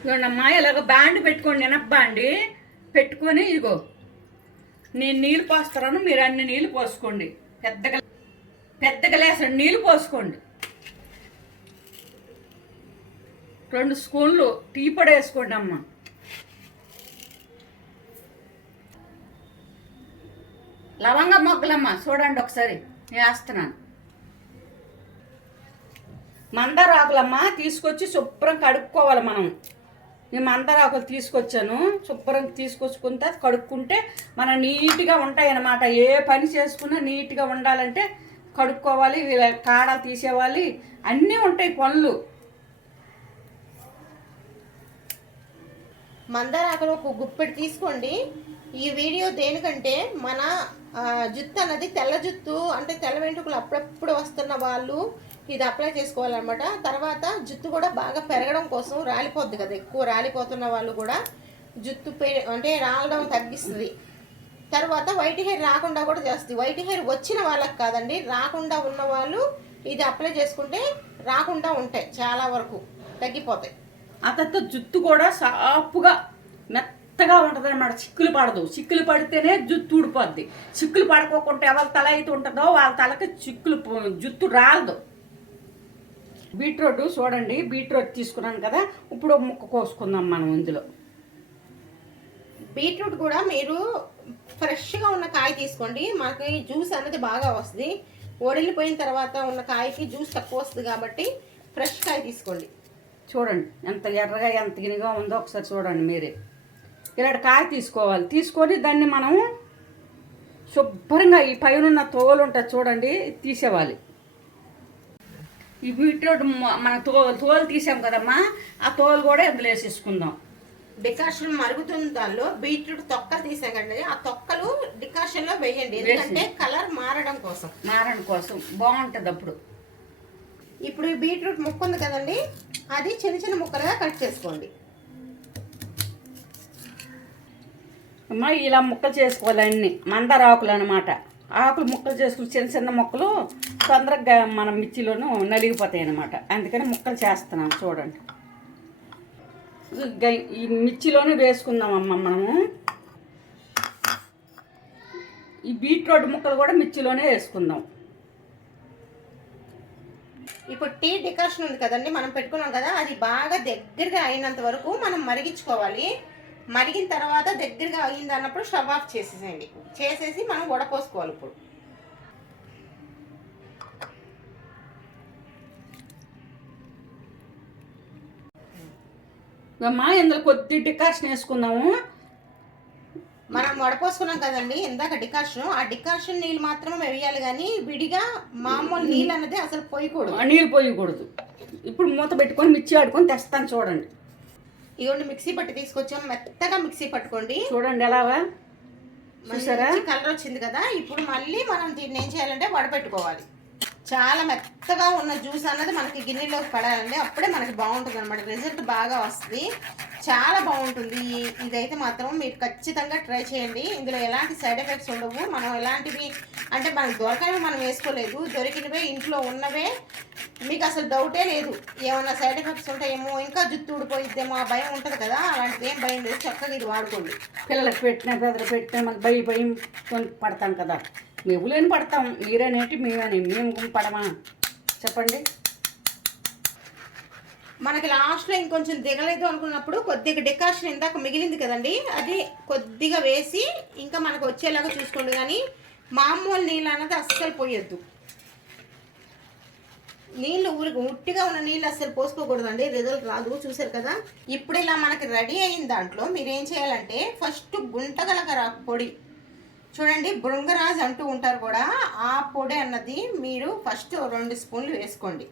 ఇదిగోండమ్మా ఇలాగ బ్యాండ్ పెట్టుకోండి వెనక్ బ్యాండ్ పెట్టుకొని ఇదిగో నేను నీళ్ళు పోస్తాను మీరు అన్ని నీళ్ళు పోసుకోండి. పెద్దగా పెద్ద గ్లాస్ నీళ్ళు పోసుకోండి. రెండు స్పూన్లు టీ పొడి వేసుకోండి అమ్మ. లవంగ మొగ్గలమ్మ చూడండి ఒకసారి వేస్తున్నాను. మందారాకులమ్మ తీసుకొచ్చి శుభ్రం కడుక్కోవాలి మనం. నేను మందార ఆకులు తీసుకొచ్చాను. శుభ్రం తీసుకొచ్చుకుంటే కడుక్కుంటే మన నీట్గా ఉంటాయి అన్నమాట ఏ పని చేసుకున్నా నీట్గా ఉండాలంటే కడుక్కోవాలి వీళ్ళ కాడ తీసేవాలి. అన్నీ ఉంటాయి పనులు. మందార ఆకులు ఒక గుప్పెడు తీసుకోండి. ఈ వీడియో దేనికంటే మన జుత్తు అన్నది తెల్ల జుత్తు అంటే తెల్ల వెంట్రుకలు అప్పుడప్పుడు వస్తున్న వాళ్ళు ఇది అప్లై చేసుకోవాలన్నమాట. తర్వాత జుత్తు కూడా బాగా పెరగడం కోసం రాలిపోద్ది కదా ఎక్కువ రాలిపోతున్న వాళ్ళు కూడా జుత్తు పే అంటే రాలడం తగ్గిస్తుంది. తర్వాత వైట్ హెయిర్ రాకుండా కూడా చేస్తుంది. వైట్ హెయిర్ వచ్చిన వాళ్ళకి కాదండి రాకుండా ఉన్న వాళ్ళు ఇది అప్లై చేసుకుంటే రాకుండా ఉంటాయి చాలా వరకు తగ్గిపోతాయి. ఆ తర్వాత జుత్తు కూడా సాపుగా మెత్తగా ఉంటుంది అనమాట చిక్కులు పడదు. చిక్కులు పడితేనే జుత్తు ఊడిపోద్ది. చిక్కులు పడుకోకుండా ఎవరి తల అయితే ఉంటుందో వాళ్ళ తలకి చిక్కులు జుత్తు రాలదు. బీట్రూట్ చూడండి బీట్రూట్ తీసుకున్నాను కదా ఇప్పుడు ముక్క కోసుకుందాం మనం ఇందులో. బీట్రూట్ కూడా మీరు ఫ్రెష్గా ఉన్న కాయ తీసుకోండి మనకి జ్యూస్ అనేది బాగా వస్తుంది. ఓడిల్లిపోయిన తర్వాత ఉన్న కాయకి జ్యూస్ తక్కువ వస్తుంది కాబట్టి ఫ్రెష్ కాయ తీసుకోండి. చూడండి ఎంత ఎర్రగా ఎంత గినిగా ఉందో ఒకసారి చూడండి మీరే. ఇలాంటి కాయ తీసుకోవాలి. తీసుకొని దాన్ని మనం శుభ్రంగా ఈ పైన తోలు ఉంటుంది చూడండి తీసేవాలి. ఈ బీట్రూట్ మన తో తోలు తీసాం కదమ్మా. ఆ తోలు కూడా ఇందులో వేసేసుకుందాం. డికాషన్ మరుగుతున్న దానిలో బీట్రూట్ తొక్కలు తీసాం కండి ఆ తొక్కలు డికాషన్లో వేయండి ఎందుకంటే కలర్ మారడం కోసం. మారణ కోసం. బాగుంటుంది అప్పుడు. ఇప్పుడు ఈ బీట్రూట్ ముక్క ఉంది కదండి. అది చిన్న చిన్న ముక్కలుగా కట్ చేసుకోండి. అమ్మా ఇలా ముక్కలు చేసుకోవాలి అన్ని. మందార ఆకులు అనమాట ఆకులు ముక్కలు చేసుకుని చిన్న చిన్న ముక్కలు తొందరగా మన మిర్చిలోను నలిగిపోతాయి అనమాట అందుకని ముక్కలు చేస్తున్నాం చూడండి. గ- ఈ మిర్చిలోనే వేసుకుందామమ్మ మనము. ఈ బీట్రూట్ ముక్కలు కూడా మిర్చిలోనే వేసుకుందాం. ఇప్పుడు టీ డికాషన్ ఉంది కదండి మనం పెట్టుకున్నాం కదా అది బాగా దగ్గరగా అయినంత వరకు మనం మరిగించుకోవాలి. మరిగిన తర్వాత దగ్గరగా అయింది అన్నప్పుడు స్టవ్ ఆఫ్ చేసేసేయండి. చేసేసి మనం వడపోసుకోవాలి ఇప్పుడు. అమ్మా ఇందులో కొద్ది డికాషన్ వేసుకుందాము. మనం వడపోసుకున్నాం కదండి ఇందాక డికాషన్ ఆ డికాషన్ నీళ్ళు మాత్రమే వేయాలి కానీ విడిగా మామూలు నీళ్ళు అన్నది అసలు పోయకూడదు. ఆ నీళ్ళు పోయకూడదు. ఇప్పుడు మూత పెట్టుకొని మిర్చి ఆడుకొని తెస్తాను చూడండి. ఇవ్వండి మిక్సీ పట్టి తీసుకొచ్చాం మెత్తగా మిక్సీ పట్టుకోండి. చూడండి ఎలాగా? చూసారా? మంచి కలర్ వచ్చింది కదా. ఇప్పుడు మళ్ళీ మనం దీన్ని ఏం చేయాలంటే వడపెట్టుకోవాలి. చాలా మెత్తగా ఉన్న జ్యూస్ అన్నది మనకి గిన్నెలోకి పడాలండి. అప్పుడే మనకి బాగుంటుంది అనమాట రిజల్ట్ బాగా వస్తుంది. చాలా బాగుంటుంది. ఇదైతే మాత్రం మీరు ఖచ్చితంగా ట్రై చేయండి. ఇందులో ఎలాంటి సైడ్ ఎఫెక్ట్స్ ఉండవు. మనం ఎలాంటివి అంటే మనకు దొరకనివి మనం వేసుకోలేదు. దొరికినవే ఇంట్లో ఉన్నవే. మీకు అసలు డౌటే లేదు. ఏమైనా సైడ్ ఎఫెక్ట్స్ ఉంటాయేమో ఇంకా జుట్టు ఊడిపోయిద్దేమో ఆ భయం ఉంటుంది కదా. అలాంటిది ఏం భయం లేదు. చక్కగా ఇది వాడుకోండి. పిల్లలకు పెట్టిన పెద్దలు పెట్టిన మనకి భయం భయం పడతాం కదా. మేము లేని పడతాం మీరనేటి మేమని మేము పడమా? చెప్పండి. మనకి లాస్ట్లో ఇంకొంచెం దిగలేదు అనుకున్నప్పుడు కొద్దిగా డికాషన్ ఇందాక మిగిలింది కదండి అది కొద్దిగా వేసి ఇంకా మనకు వచ్చేలాగా చూసుకోండి కానీ మామూలు నీళ్ళు అన్నది అస్సలు పోయొద్దు. నీళ్ళు ఊరికి ఉట్టిగా ఉన్న నీళ్ళు అస్సలు పోసుకోకూడదండి రిజల్ట్ రాదు చూసారు కదా? ఇప్పుడు ఇలా మనకి రెడీ అయిన దాంట్లో మీరు ఏం చేయాలంటే ఫస్ట్ గుంటగలక పొడి చూడండి బృంగరాజ్ అంటూ ఉంటారు కూడా ఆ పొడి అన్నది మీరు ఫస్ట్ రెండు స్పూన్లు వేసుకోండి.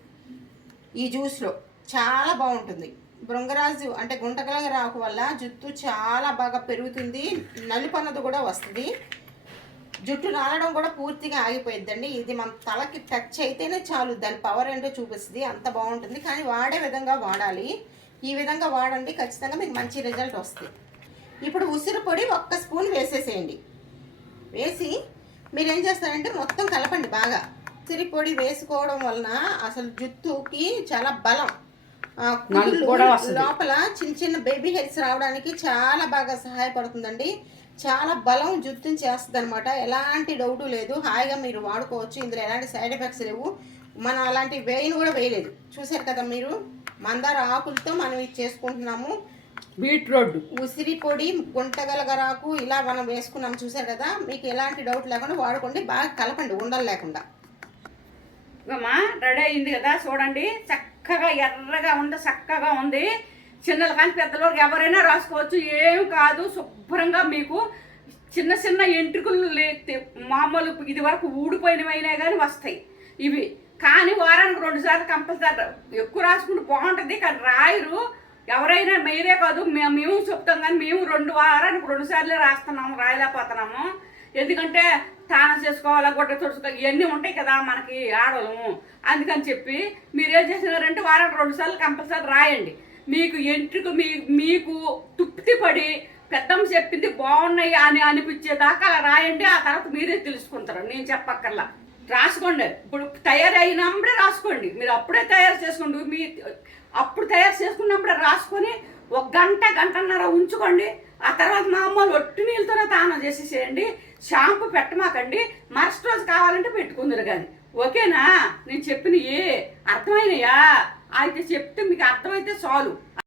ఈ జ్యూస్లో చాలా బాగుంటుంది. బృంగరాజు అంటే గుంటకల రాకు వల్ల జుట్టు చాలా బాగా పెరుగుతుంది నలుపు అన్నది కూడా వస్తుంది. జుట్టు రాలడం కూడా పూర్తిగా ఆగిపోయిద్దండి. ఇది మన తలకి టచ్ అయితేనే చాలు దాని పవర్ ఏంటో చూపిస్తుంది అంత బాగుంటుంది. కానీ వాడే విధంగా వాడాలి. ఈ విధంగా వాడండి ఖచ్చితంగా మీకు మంచి రిజల్ట్ వస్తుంది. ఇప్పుడు ఉసిరి పొడి ఒక్క స్పూన్ వేసేసేయండి. వేసి మీరు ఏం చేస్తారంటే మొత్తం కలపండి బాగా. పొడి వేసుకోవడం వలన అసలు జుట్టుకి చాలా బలం. లోపల చిన్న చిన్న బేబీ హెయిర్స్ రావడానికి చాలా బాగా సహాయపడుతుందండి. చాలా బలం జుత్తుని చేస్తుంది అనమాట ఎలాంటి డౌట్ లేదు. హాయిగా మీరు వాడుకోవచ్చు. ఇందులో ఎలాంటి సైడ్ ఎఫెక్ట్స్ లేవు. మనం అలాంటి వేయిని కూడా వేయలేదు. చూసారు కదా మీరు? మందార ఆకులతో మనం ఇది చేసుకుంటున్నాము. బీట్రూట్. ఉసిరి పొడి గుంటగలగరాకు ఇలా మనం వేసుకున్నాం చూసారు కదా? మీకు ఎలాంటి డౌట్ లేకుండా వాడుకోండి బాగా కలపండి ఉండలు లేకుండా. ఇవమ్మా రెడీ అయింది కదా చూడండి. చక్కగా ఎర్రగా ఉంది చక్కగా ఉంది. చిన్నల కానీ పెద్దలకు ఎవరైనా రాసుకోవచ్చు ఏం కాదు. శుభ్రంగా మీకు చిన్న చిన్న ఎంట్రుకలు మామూలు ఇది వరకు ఊడిపోయినవైనా కానీ వస్తాయి. ఇవి. కానీ వారానికి రెండు సార్లు కంపల్సరీ ఎక్కువ రాసుకుంటే బాగుంటుంది కానీ రాయరు. ఎవరైనా మీరే కాదు మేము మేము చెప్తాం కానీ మేము రెండు వారానికి రెండు సార్లు రాస్తున్నాము రాయలేకపోతున్నాము. ఎందుకంటే స్నానం చేసుకోవాలా గుడ్డ తుడుచుకో ఇవన్నీ ఉంటాయి కదా మనకి ఆడలము అందుకని చెప్పి మీరు ఏం చేసినారంటే వారానికి రెండు సార్లు కంపల్సరీ రాయండి. మీకు ఎంట్రుకు మీ మీకు తృప్తి పడి పెద్దమ్మ చెప్పింది బాగున్నాయి అని అనిపించేదాకా అలా రాయండి ఆ తర్వాత మీరే తెలుసుకుంటారు. నేను చెప్పక్కర్లా. రాసుకోండి. ఇప్పుడు తయారైనప్పుడే రాసుకోండి. మీరు అప్పుడే తయారు చేసుకోండి. మీ అప్పుడు తయారు చేసుకున్నప్పుడే రాసుకొని ఒక గంట గంటన్నర ఉంచుకోండి. ఆ తర్వాత మామూలు ఒట్టి నీళ్ళతోనే తానం చేసేసేయండి షాంపూ పెట్టమాకండి. మరుసటి రోజు కావాలంటే పెట్టుకుందరు కానీ ఓకేనా? నేను చెప్పినవి అర్థమైనయా? అయితే చెప్తే మీకు అర్థమైతే చాలు.